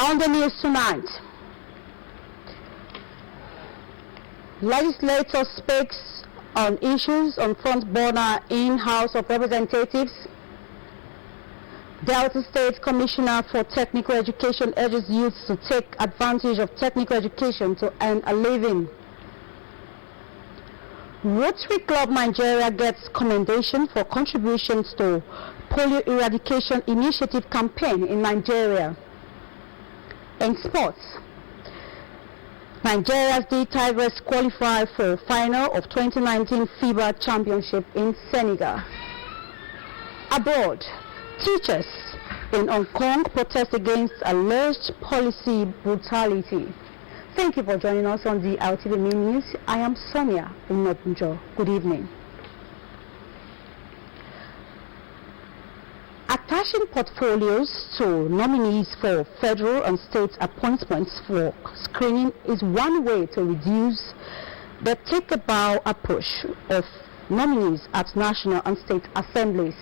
On the news tonight, legislator speaks on issues on front burner in House of Representatives. Delta State Commissioner for Technical Education urges youths to take advantage of technical education to earn a living. Rotary Club Nigeria gets commendation for contributions to polio eradication initiative campaign in Nigeria. In sports, Nigeria's D Tigers qualify for final of 2019 FIBA Championship in Senegal. Abroad, teachers in Hong Kong protest against alleged policy brutality. Thank you for joining us on the Drtv News. I am Sonia Unobunjo. Good evening. Attaching portfolios to nominees for federal and state appointments for screening is one way to reduce the take-a-bow approach of nominees at national and state assemblies.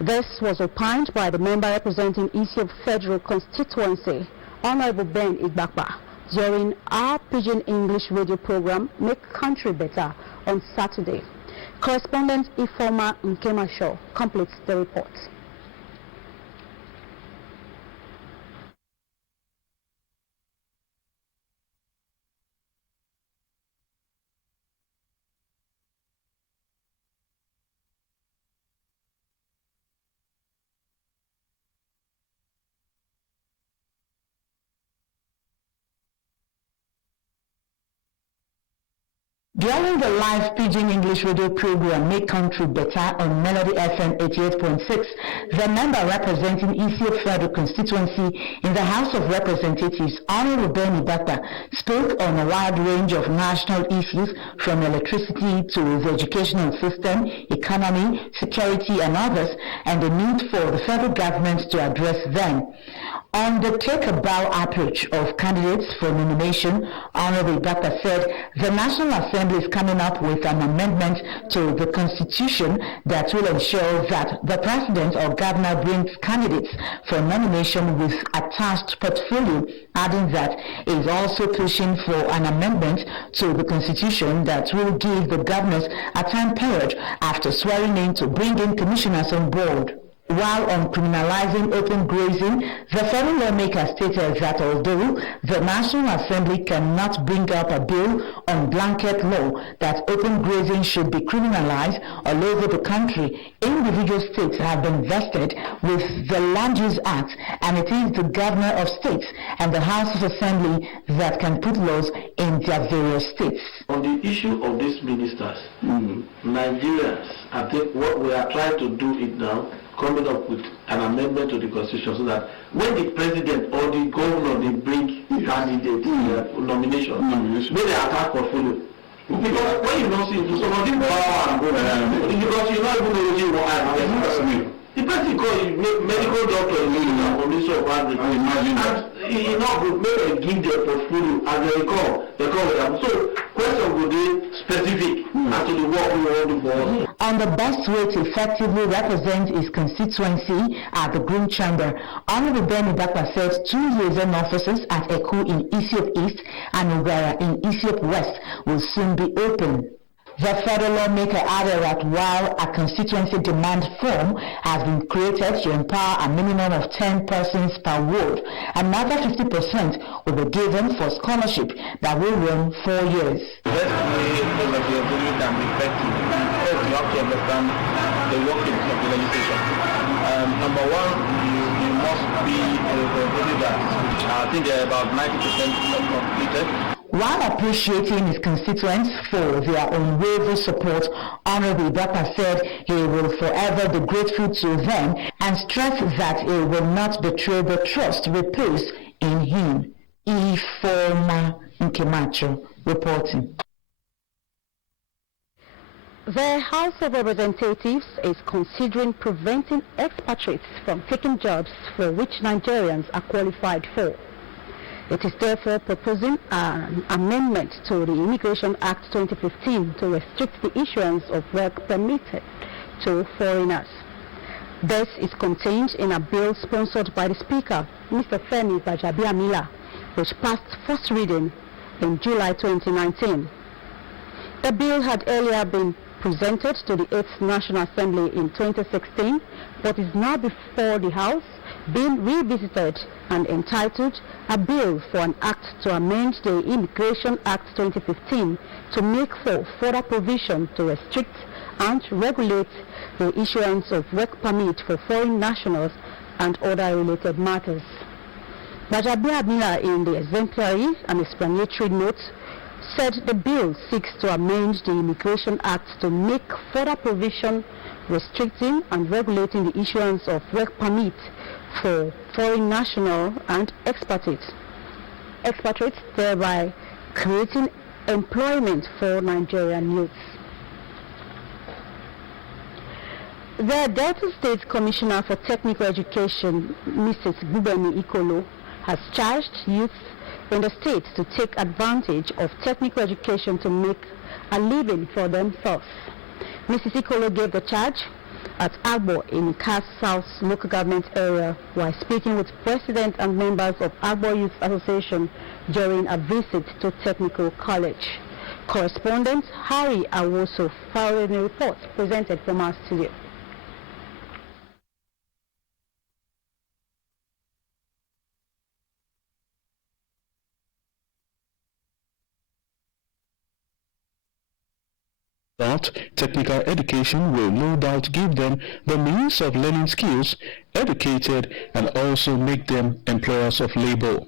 This was opined by the member representing Isiop Federal Constituency, Honorable Ben Igbakpa, during our Pidgin English radio program, Make Country Better, on Saturday. Correspondent Ifoma Nkemasho completes the report. During the live Pidgin English radio program Make Country Better on Melody FM 88.6, the member representing Isiop Federal Constituency in the House of Representatives, Honorable Ben Igbakpa, spoke on a wide range of national issues from electricity to the educational system, economy, security and others, and the need for the federal government to address them. On the take-a-bow approach of candidates for nomination, Honorable Igbakpa said the National Assembly is coming up with an amendment to the Constitution that will ensure that the President or Governor brings candidates for nomination with attached portfolio, adding that he is also pushing for an amendment to the Constitution that will give the governors a time period after swearing in to bring in commissioners on board. While on criminalizing open grazing, the federal lawmaker stated that although the National Assembly cannot bring up a bill on blanket law that open grazing should be criminalized all over the country, individual states have been vested with the Land Use Act, and it is the governor of states and the House of Assembly that can put laws in their various states. On the issue of these ministers, Nigerians, I think what we are trying to do it now, coming up with an amendment to the Constitution so that when the president or the governor they bring candidate nomination, may they attack portfolio. Because when you don't see some of the power and go because you not even know what you want. The person called medical doctor on this sort of and he not maybe give their portfolio and they call them. So question would be specific as to the work we want to do. On the best way to effectively represent his constituency at the Green Chamber, Honorable Ben Igbakpa said 2 liaison offices at Eku in Isiop East and Ugara in Isiop West will soon be open. The federal lawmaker added that while a constituency demand form has been created to empower a minimum of 10 persons per ward, another 50% will be given for scholarship that will run 4 years. The best way the assembly can be effective, first you have to understand the workings of the legislation. Number one, you must be a that I think there are about 90% completed. While appreciating his constituents for their unwavering support, Honorable Igbakpa said he will forever be grateful to them and stressed that he will not betray the trust reposed in him. Ifoma Nkemacho reporting. The House of Representatives is considering preventing expatriates from taking jobs for which Nigerians are qualified for. It is therefore proposing an amendment to the Immigration Act 2015 to restrict the issuance of work permitted to foreigners. This is contained in a bill sponsored by the Speaker, Mr. Femi Gbajabiamila, which passed first reading in July 2019. The bill had earlier been presented to the 8th National Assembly in 2016, but is now before the House, being revisited and entitled A Bill for an Act to Amend the Immigration Act 2015 to make for further provision to restrict and regulate the issuance of work permit for foreign nationals and other related matters. Gbajabiamila, in the exemplary and explanatory notes, said the bill seeks to amend the Immigration Act to make further provision restricting and regulating the issuance of work permit for foreign national and expatriates, thereby creating employment for Nigerian youths. The Delta State Commissioner for Technical Education, Mrs. Bubemi Ikolo, has charged youth in the state to take advantage of technical education to make a living for themselves. Mrs. Ikolo gave the charge at Agbo in Kas South local government area while speaking with President and members of Agbo Youth Association during a visit to Technical College. Correspondent Harry Awoso filed a report presented from our studio. That technical education will no doubt give them the means of learning skills, educated, and also make them employers of labor.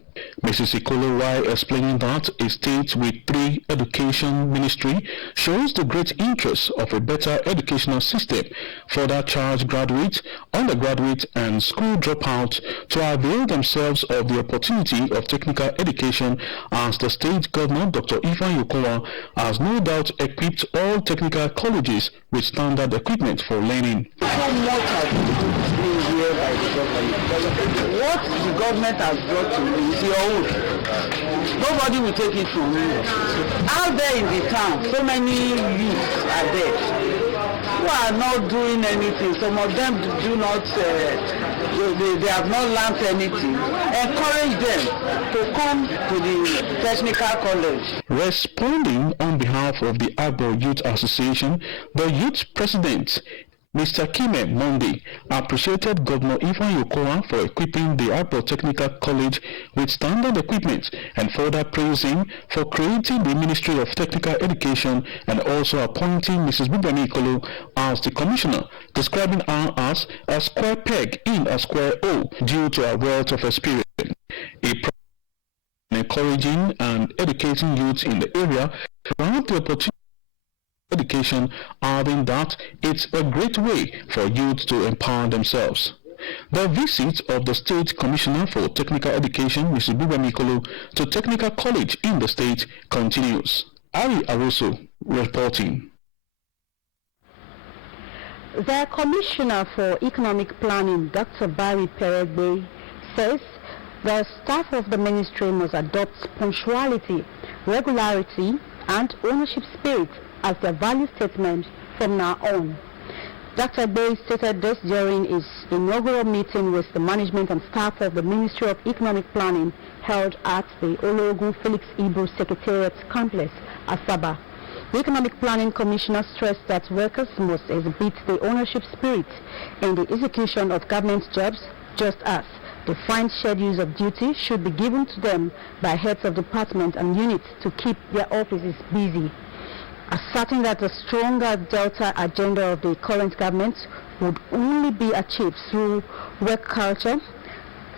Mrs. Ikolo, while explaining that a state with 3 education ministry shows the great interest of a better educational system, further charged graduates, undergraduates, and school dropouts to avail themselves of the opportunity of technical education, as the state governor, Dr. Ifeanyi Okowa, has no doubt equipped all technical colleges with standard equipment for learning. So much has been here by the government. What the government has brought to you is your own. Nobody will take it from you. Out there in the town, so many youths are there who are not doing anything. Some of them do not, they have not learned anything. Encourage them to come to the technical college. Responding on behalf of the Agbo Youth Association, the youth president, Mr. Kime Monday, appreciated Governor Ifeanyi Okowa for equipping the Agbo Technical College with standard equipment and further praised him for creating the Ministry of Technical Education and also appointing Mrs. Bubemi Ikolo as the commissioner, describing her as a square peg in a square hole due to her wealth of experience. Encouraging and educating youth in the area throughout the opportunity education, adding that it's a great way for youth to empower themselves. The visit of the State Commissioner for Technical Education, Mrs. Bubemi Ikolo, to Technical College in the state continues. Ari Aroso reporting. The Commissioner for Economic Planning, Dr. Barry Peregbe, says the staff of the ministry must adopt punctuality, regularity, and ownership spirit as their value statement from now on. Dr. Bay stated this during his inaugural meeting with the management and staff of the Ministry of Economic Planning held at the Ologun Felix Ibu Secretariat Complex, Asaba. The Economic Planning Commissioner stressed that workers must exhibit the ownership spirit in the execution of government jobs, just as defined schedules of duty should be given to them by heads of departments and units to keep their offices busy. Asserting that the stronger Delta agenda of the current government would only be achieved through work culture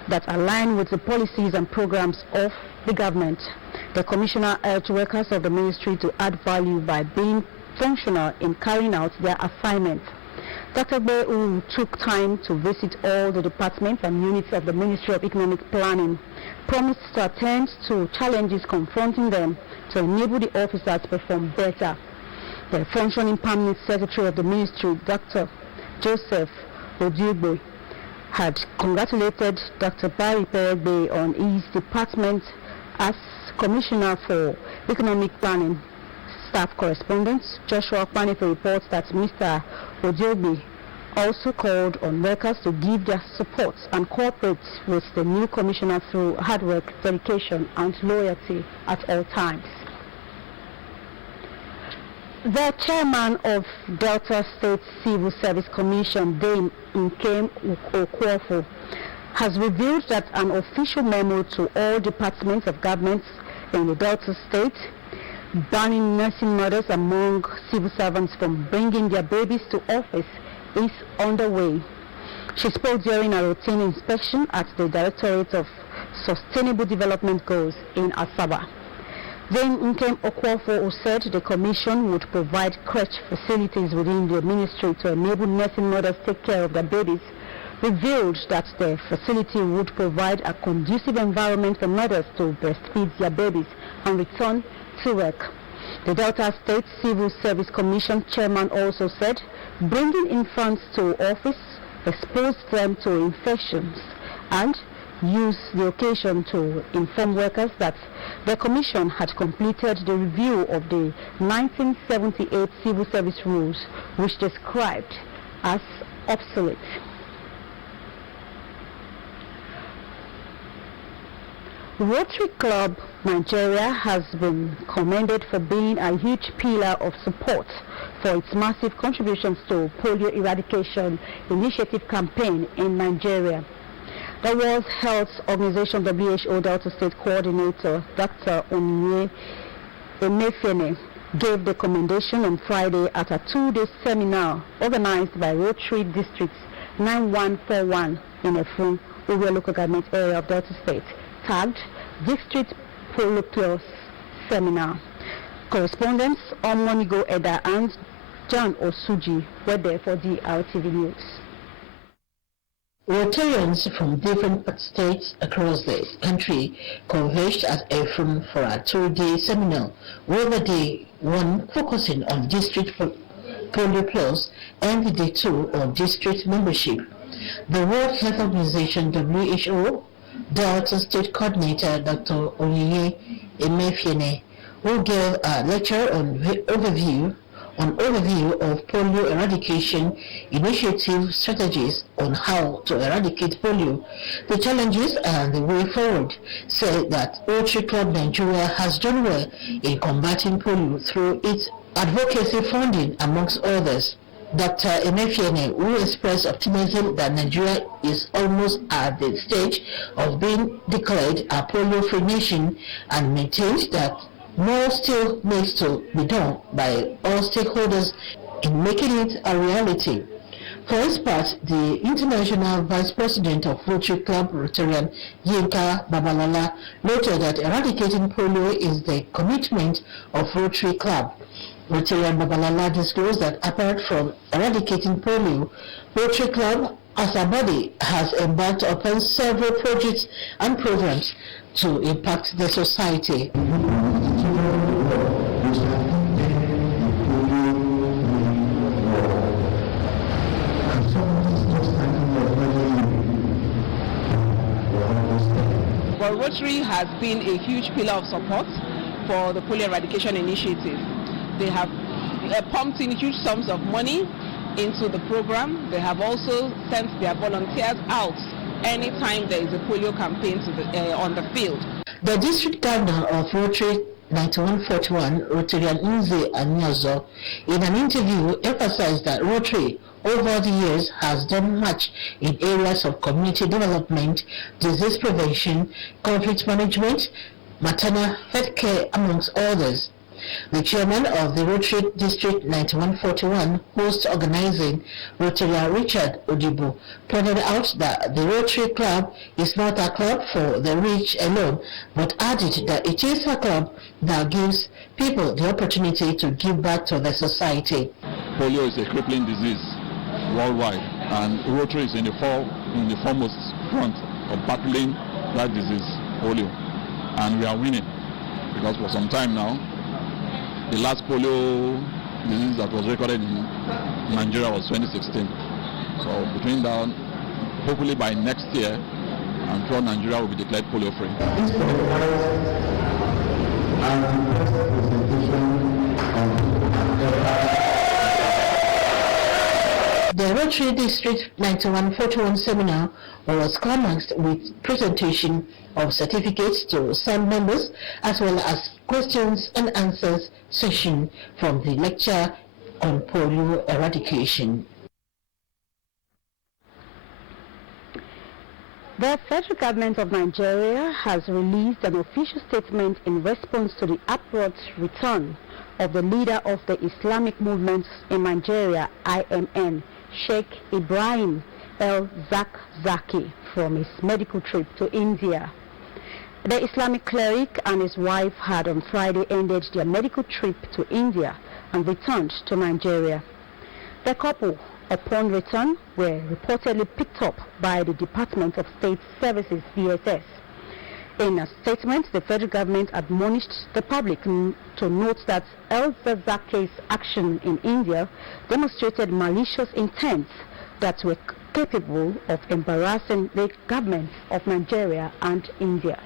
that align with the policies and programs of the government. The Commissioner urged workers of the ministry to add value by being functional in carrying out their assignments. Dr. Bay, who took time to visit all the departments and units of the Ministry of Economic Planning, promised to attend to challenges confronting them to enable the officers to perform better. The functioning permanent secretary of the ministry, Dr. Joseph Odiugbe, had congratulated Dr. Barry Peregbe on his department as Commissioner for Economic Planning. Staff correspondent Joshua Panife reports that Mr. Odiugbe also called on workers to give their support and cooperate with the new commissioner through hard work, dedication, and loyalty at all times. The chairman of Delta State Civil Service Commission, Dame Nkem Okwofo, has revealed that an official memo to all departments of government in the Delta State banning nursing mothers among civil servants from bringing their babies to office is underway. She spoke during a routine inspection at the Directorate of Sustainable Development Goals in Asaba. Then Nkem Okwofo said the commission would provide crèche facilities within the ministry to enable nursing mothers take care of their babies, revealed that the facility would provide a conducive environment for mothers to breastfeed their babies and return to work. The Delta State Civil Service Commission chairman also said bringing infants to office exposed them to infections and used the occasion to inform workers that the commission had completed the review of the 1978 Civil Service Rules, which described as obsolete. Rotary Club Nigeria has been commended for being a huge pillar of support for its massive contributions to polio eradication initiative campaign in Nigeria. The World Health Organization WHO Delta State Coordinator Dr. Onye Emefiene gave the commendation on Friday at a two-day seminar organized by Rotary District 9141 in Efun, Uwe local government area of Delta State, tagged District Polio Plus Seminar. Correspondents Omonigo Eda and John Osuji were there for DRTV News. Rotarians from different states across the country converged at Efron for a two-day seminar, whether day one focusing on district polio plus and day two on district membership. The World Health Organization WHO Delta State Coordinator Dr. Onye Emefiene, who gave a lecture on overview of polio eradication initiative strategies on how to eradicate polio, the challenges and the way forward, said that Rotary Club Nigeria has done well in combating polio through its advocacy funding, amongst others. Dr. Emefiene, who expressed optimism that Nigeria is almost at the stage of being declared a polio-free nation, and maintained that more still needs to be done by all stakeholders in making it a reality. For his part, the International Vice President of Rotary Club Rotarian Yinka Babalala noted that eradicating polio is the commitment of Rotary Club. Rotarian Babalala disclosed that apart from eradicating polio, Rotary Club as a body has embarked upon several projects and programs to impact the society. Well, Rotary has been a huge pillar of support for the polio eradication initiative. They have pumped in huge sums of money into the program. They have also sent their volunteers out anytime there is a polio campaign on the field. The district governor of Rotary 9141, Rotarian Nze Anyazo, in an interview emphasized that Rotary over the years has done much in areas of community development, disease prevention, conflict management, maternal health care, amongst others. The chairman of the Rotary District 9141, host organizing, Rotarian Richard Odibo, pointed out that the Rotary Club is not a club for the rich alone, but added that it is a club that gives people the opportunity to give back to the society. Polio is a crippling disease worldwide, and Rotary is in the foremost front of battling that disease, polio, and we are winning, because for some time now, the last polio disease that was recorded in Nigeria was 2016. So between that, hopefully by next year, I'm sure Nigeria will be declared polio-free. The Rotary District 9141 seminar was climaxed with presentation of certificates to some members as well as questions and answers session from the lecture on polio eradication. The federal government of Nigeria has released an official statement in response to the abrupt return of the leader of the Islamic movement in Nigeria, IMN, Sheikh Ibrahim el-Zakzaki, from his medical trip to India. The Islamic cleric and his wife had on Friday ended their medical trip to India and returned to Nigeria. The couple, upon return, were reportedly picked up by the Department of State Services, DSS. In a statement, the federal government admonished the public to note that el-Zakzaki's action in India demonstrated malicious intent that were capable of embarrassing the governments of Nigeria and India.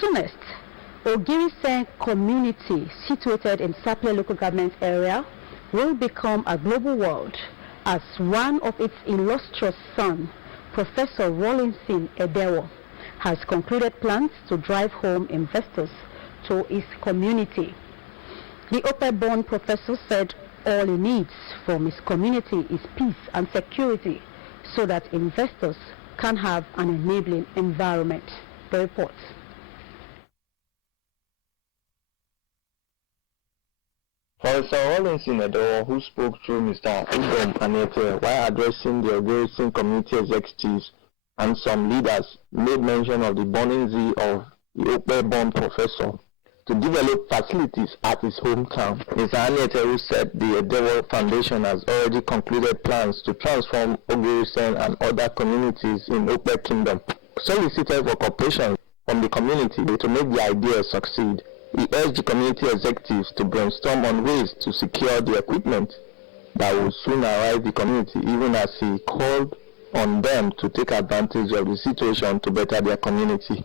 Soonest, Ogirisen community situated in Sapele local government area will become a global world as one of its illustrious sons, Professor Rawlinson Edewo, has concluded plans to drive home investors to his community. The Ope-born professor said all he needs from his community is peace and security so that investors can have an enabling environment. The report. Professor Rawlinson Edewo, who spoke through Mr. Udom Anete while addressing the Ogirisen community executives and some leaders, made mention of the burning zeal of the Ope-born professor to develop facilities at his hometown. Mr. Anete, who said the Edewo Foundation has already concluded plans to transform Ogirisen and other communities in Ope Kingdom, solicited for cooperation from the community to make the idea succeed. He urged the community executives to brainstorm on ways to secure the equipment that will soon arrive in the community, even as he called on them to take advantage of the situation to better their community.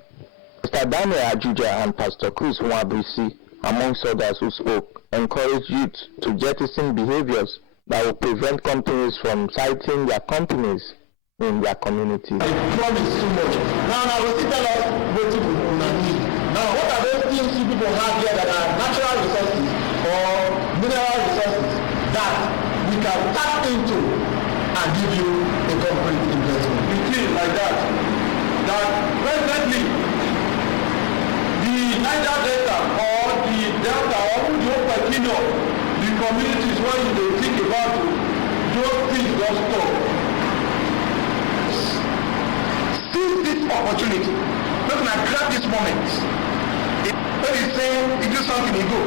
Mr. Daniel Ajuja and Pastor Chris Nwabrisi, amongst others who spoke, encouraged youth to jettison behaviors that will prevent companies from citing their companies in their community. They promise too much. Now we still tell us what people need. Now, what are those things you people have here that are natural resources or mineral resources that we can tap into and give you a concrete investment? It is like that presently the Niger Delta or the Delta or the Ope Kingdom, the communities where you think about it, those things don't stop. Seize this opportunity. Look, now grab this moment. When he say he do something, he go.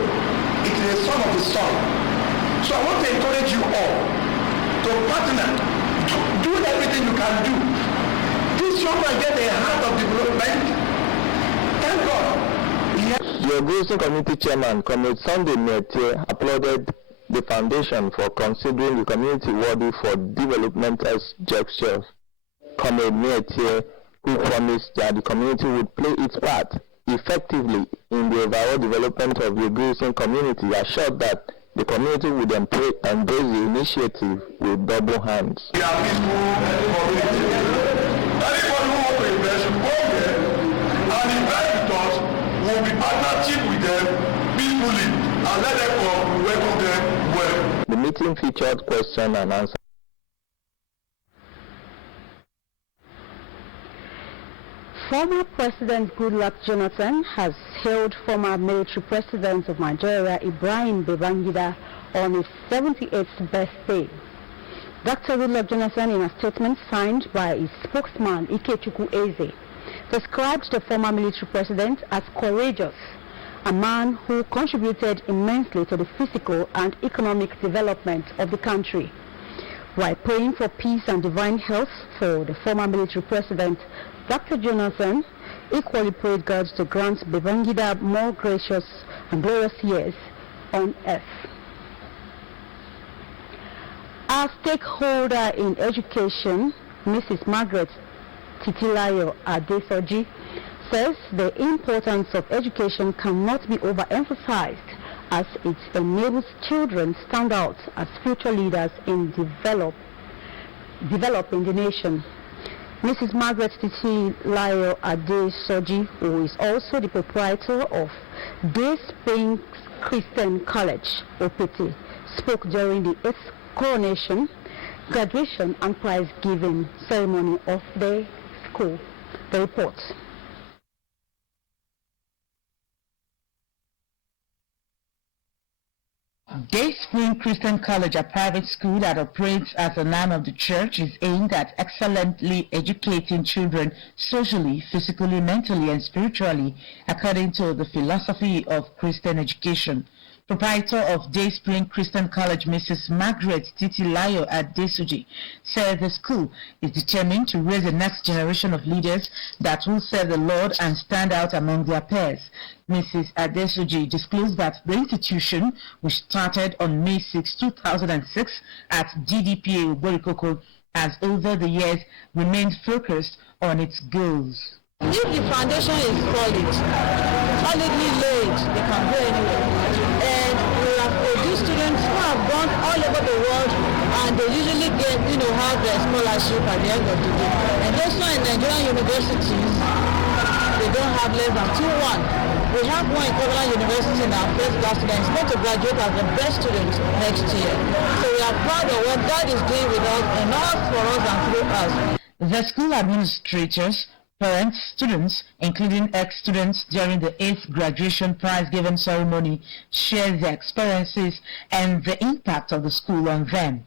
It is a son of the son. So I want to encourage you all to partner, to do everything you can do. This young man get a heart of development. Thank God. The Ogirisen Community Chairman, Comrade Sunday Mete, applauded the foundation for considering the community worthy for developmental gestures. Comrade Mete, who promised that the community would play its part effectively in the overall development of the Ogirisen community, assured that the community would embrace the initiative with double hands. We are peaceful community. Anybody who wants to invest should go there and invest with us. We'll be partnership with them peacefully and let them come, welcome them well. The meeting featured question and answer. Former President Goodluck Jonathan has hailed former military president of Nigeria, Ibrahim Babangida, on his 78th birthday. Dr. Goodluck Jonathan, in a statement signed by his spokesman, Ikechukwu Eze, described the former military president as courageous, a man who contributed immensely to the physical and economic development of the country. While praying for peace and divine health for the former military president, Dr. Jonathan equally prayed God to grant Babangida more gracious and glorious years on earth. Our stakeholder in education, Mrs. Margaret Titilayo Adesoji, says the importance of education cannot be overemphasized as it enables children stand out as future leaders in developing the nation. Mrs. Margaret Titi Layo Adesoji, who is also the proprietor of Day Spring Christian College, OPT, spoke during the 8th coronation, graduation and prize-giving ceremony of the school. The report. Day Spring Christian College, a private school that operates as an arm of the church, is aimed at excellently educating children socially, physically, mentally, and spiritually, according to the philosophy of Christian education. Proprietor of Day Spring Christian College, Mrs. Margaret Titi Layo Adesoji, said the school is determined to raise the next generation of leaders that will serve the Lord and stand out among their peers. Mrs. Adesoji disclosed that the institution, which started on May 6, 2006 at DDPA Uborikoko, has over the years remained focused on its goals. If the foundation is solidly laid, they can go anywhere. And we have produced students who have gone all over the world, and they usually get, have their scholarship at the end of the day. And those who are in Nigerian universities, they don't have less than 2-1. We have one in Covenant University in our first class students going to graduate as the best student next year. So we are proud of what God is doing with us, and not for us and through us. The school administrators, parents, students, including ex-students during the 8th graduation prize-giving ceremony, shared their experiences and the impact of the school on them.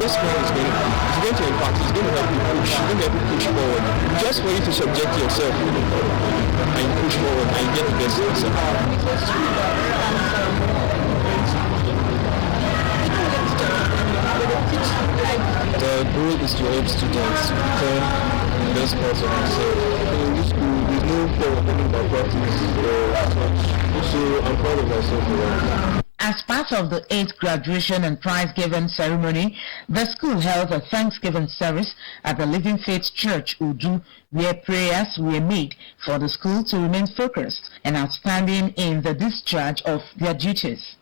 This man is going to impact, it's going to help you push forward. Just for you to subject yourself and push forward and get the best of yourself. The goal is to help students to become the best parts of themselves. In this school, there's no form of learning by practice or such. So I'm proud of myself for that. As part of the 8th graduation and prize-giving ceremony, the school held a Thanksgiving service at the Living Faith Church, Udu, where prayers were made for the school to remain focused and outstanding in the discharge of their duties.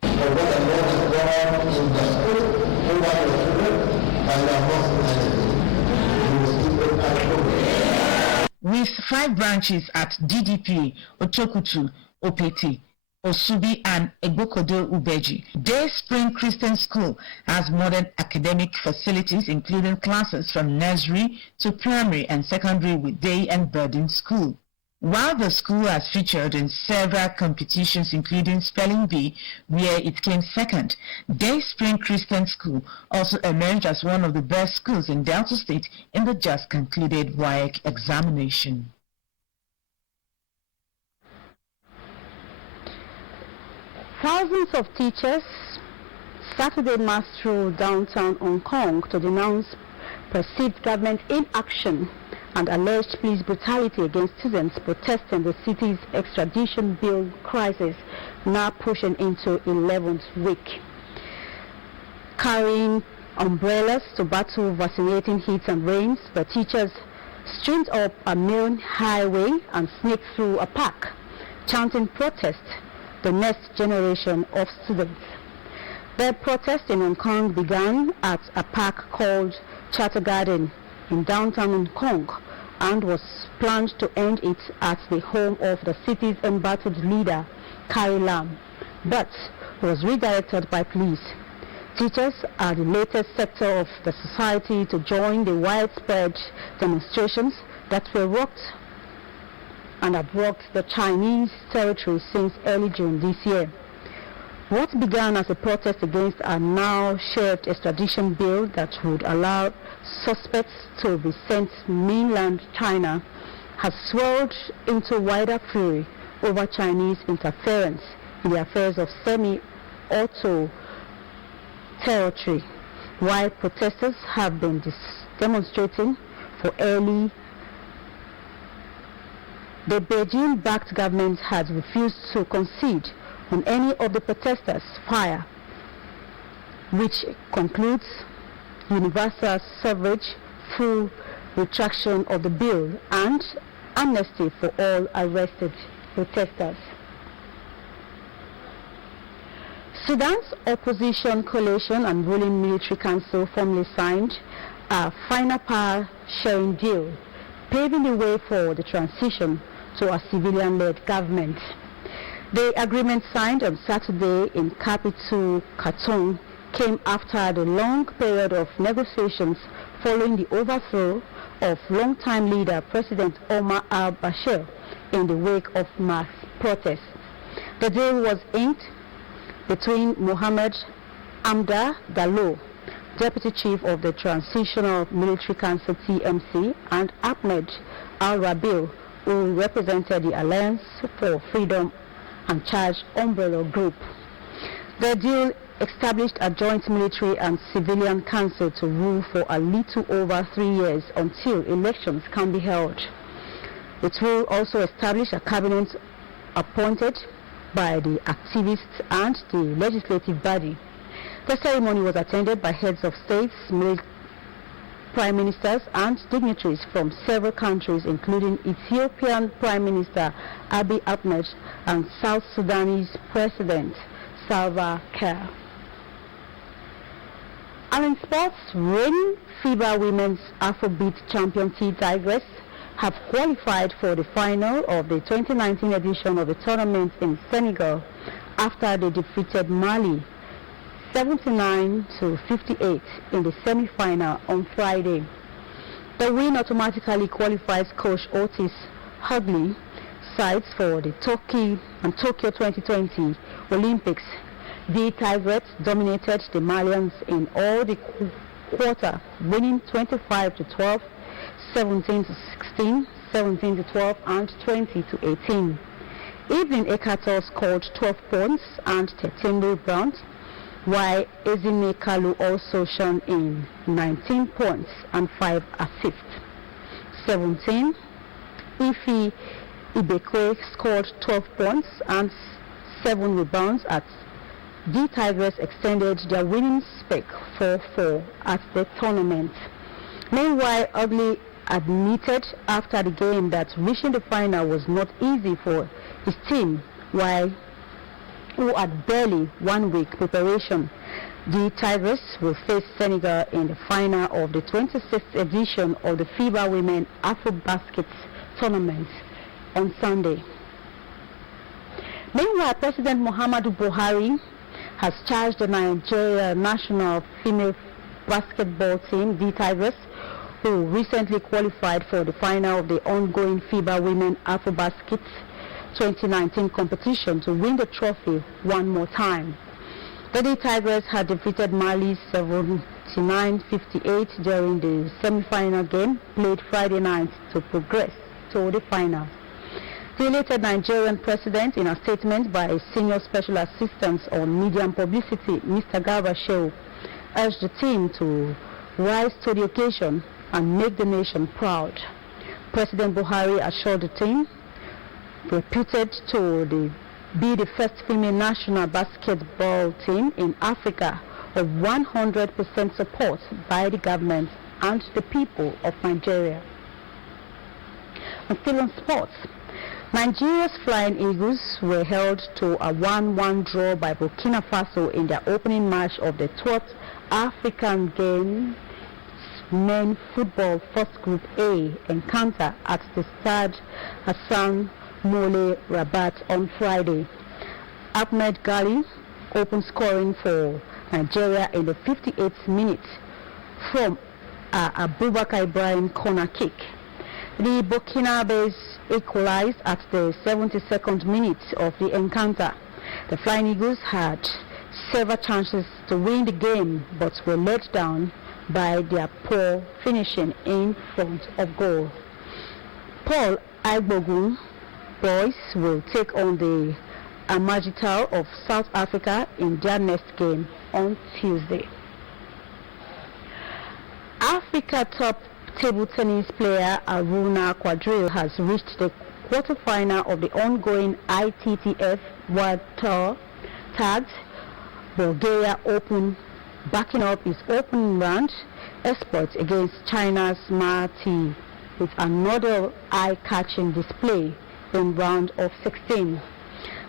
With 5 branches at DDP, Ochokutu, Opeti, Osubi and Egbokodo Ubeji, Day Spring Christian School has modern academic facilities including classes from nursery to primary and secondary with day and boarding school. While the school has featured in several competitions including Spelling Bee, where it came second, Day Spring Christian School also emerged as one of the best schools in Delta State in the just concluded WAEC examination. Thousands of teachers Saturday marched through downtown Hong Kong to denounce perceived government inaction and alleged police brutality against students protesting the city's extradition bill crisis, now pushing into 11th week. Carrying umbrellas to battle vaccinating heat and rains, the teachers streamed up a main highway and sneaked through a park, chanting protest, the next generation of students. The protest in Hong Kong began at a park called Charter Garden in downtown Hong Kong and was planned to end it at the home of the city's embattled leader, Carrie Lam, but was redirected by police. Teachers are the latest sector of the society to join the widespread demonstrations that were rocked and have rocked the Chinese territory since early June this year. What began as a protest against a now shelved extradition bill that would allow suspects to be sent mainland China has swelled into wider fury over Chinese interference in the affairs of semi-auto territory, while protesters have been demonstrating for early. The Beijing-backed government has refused to concede on any of the protesters fire, which concludes universal suffrage, full retraction of the bill, and amnesty for all arrested protesters. Sudan's opposition coalition and ruling military council formally signed a final power-sharing deal, paving the way for the transition to a civilian-led government. The agreement signed on Saturday in capital Khartoum came after the long period of negotiations following the overthrow of longtime leader President Omar al-Bashir in the wake of mass protests. The deal was inked between Mohamed Amda Gallo, Deputy Chief of the Transitional Military Council TMC, and Ahmed al-Rabil, who represented the Alliance for Freedom and Charge umbrella group. The deal established a joint military and civilian council to rule for a little over 3 years until elections can be held. It will also establish a cabinet appointed by the activists and the legislative body. The ceremony was attended by heads of states, prime ministers and dignitaries from several countries, including Ethiopian Prime Minister Abiy Ahmed and South Sudanese President Salva Kiir. And in sports, reigning FIBA Women's Afrobeat champion Tigres have qualified for the final of the 2019 edition of the tournament in Senegal after they defeated Mali 79-58 in the semi-final on Friday. The win automatically qualifies coach Otis Hughley's sides for the Tokyo 2020 Olympics. The Tigers dominated the Malians in all the quarter, winning 25-12, 17-16, 17-12, and 20-18. Evelyn Ekator scored 12 points and 13 rebounds, while Ezine Kalu also shone in 19 points and 5 assists. 17. Ife Ibekwe scored 12 points and 7 rebounds as the Tigers extended their winning streak 4-4 at the tournament. Meanwhile, Ugly admitted after the game that reaching the final was not easy for his team, who had barely 1 week preparation. The Tigers will face Senegal in the final of the 26th edition of the FIBA Women Afro-Basket Tournament on Sunday. Meanwhile, President Muhammadu Buhari has charged the Nigeria national female basketball team, the Tigers, who recently qualified for the final of the ongoing FIBA Women Afro-Basket 2019 competition, to win the trophy one more time. The Tigers had defeated Mali 79-58 during the semi-final game played Friday night to progress to the final. The elated Nigerian president, in a statement by Senior Special Assistant on Media and Publicity, Mr. Garba Shehu, urged the team to rise to the occasion and make the nation proud. President Buhari assured the team, reputed to be the first female national basketball team in Africa, of 100% support by the government and the people of Nigeria. And still on sports, Nigeria's Flying Eagles were held to a 1-1 draw by Burkina Faso in their opening match of the 12th African Games Men Football First Group A encounter at the Stade Hassan Mole Rabat on Friday. Ahmed Ghali opened scoring for Nigeria in the 58th minute from Abubakar Ibrahim corner kick. The Burkinabes equalized at the 72nd minute of the encounter. The Flying Eagles had several chances to win the game, but were let down by their poor finishing in front of goal. Paul Agbogun boys will take on the Amagital of South Africa in their next game on Tuesday. Africa top table tennis player Aruna Quadrille has reached the quarterfinal of the ongoing ITTF World Tour tagged Bulgaria Open, backing up its opening round exploit against China's Marti with another eye-catching display in round of 16.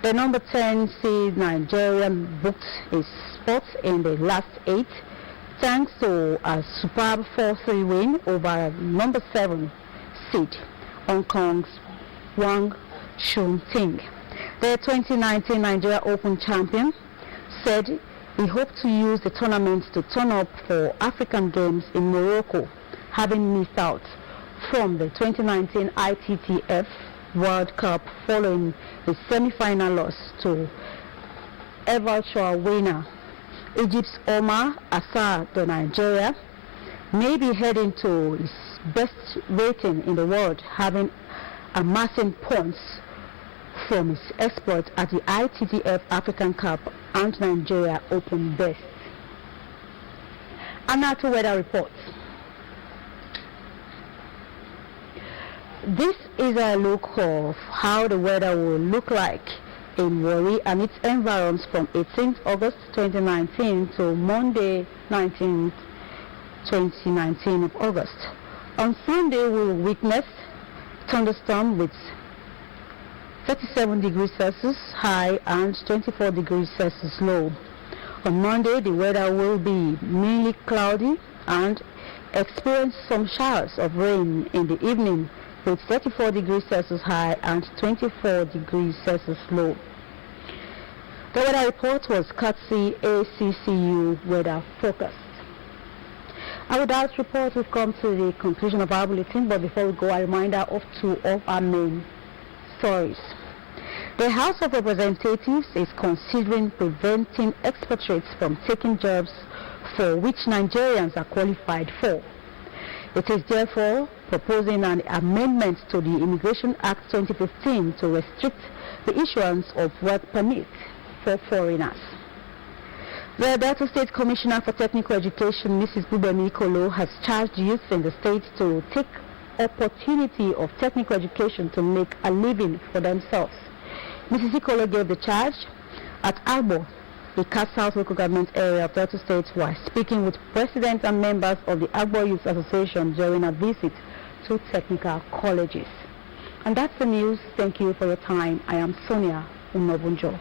The number 10 seed Nigerian booked a spot in the last 8 thanks to a superb 4-3 win over number 7 seed Hong Kong's Wang Chunting. The 2019 Nigeria Open champion said he hoped to use the tournament to turn up for African Games in Morocco, having missed out from the 2019 ITTF World Cup following a semi-final loss to eventual winner Egypt's Omar Assar. The Nigeria may be heading to his best rating in the world, having amassing points from his exploit at the ITTF African Cup and Nigeria Open best. And now to weather reports. This is a look of how the weather will look like in Warri and its environs from 18th August 2019 to Monday 19th 2019 of August. On Sunday we will witness thunderstorm with 37 degrees Celsius high and 24 degrees Celsius low. On Monday the weather will be mainly cloudy and experience some showers of rain in the evening with 34 degrees Celsius high and 24 degrees Celsius low. The weather report was courtesy ACCU Weather Focus. And with that report, we've come to the conclusion of our bulletin, but before we go, a reminder of 2 of our main stories. The House of Representatives is considering preventing expatriates from taking jobs for which Nigerians are qualified for. It is therefore proposing an amendment to the Immigration Act 2015 to restrict the issuance of work permits for foreigners. The Delta State Commissioner for Technical Education, Mrs. Bubemi Ikolo, has charged youth in the state to take opportunity of technical education to make a living for themselves. Mrs. Ikolo gave the charge at Agbo, the South local government area of Delta State, while speaking with presidents and members of the Agbo Youth Association during a visit to technical colleges. And that's the news. Thank you for your time. I am Sonia Umobunjo.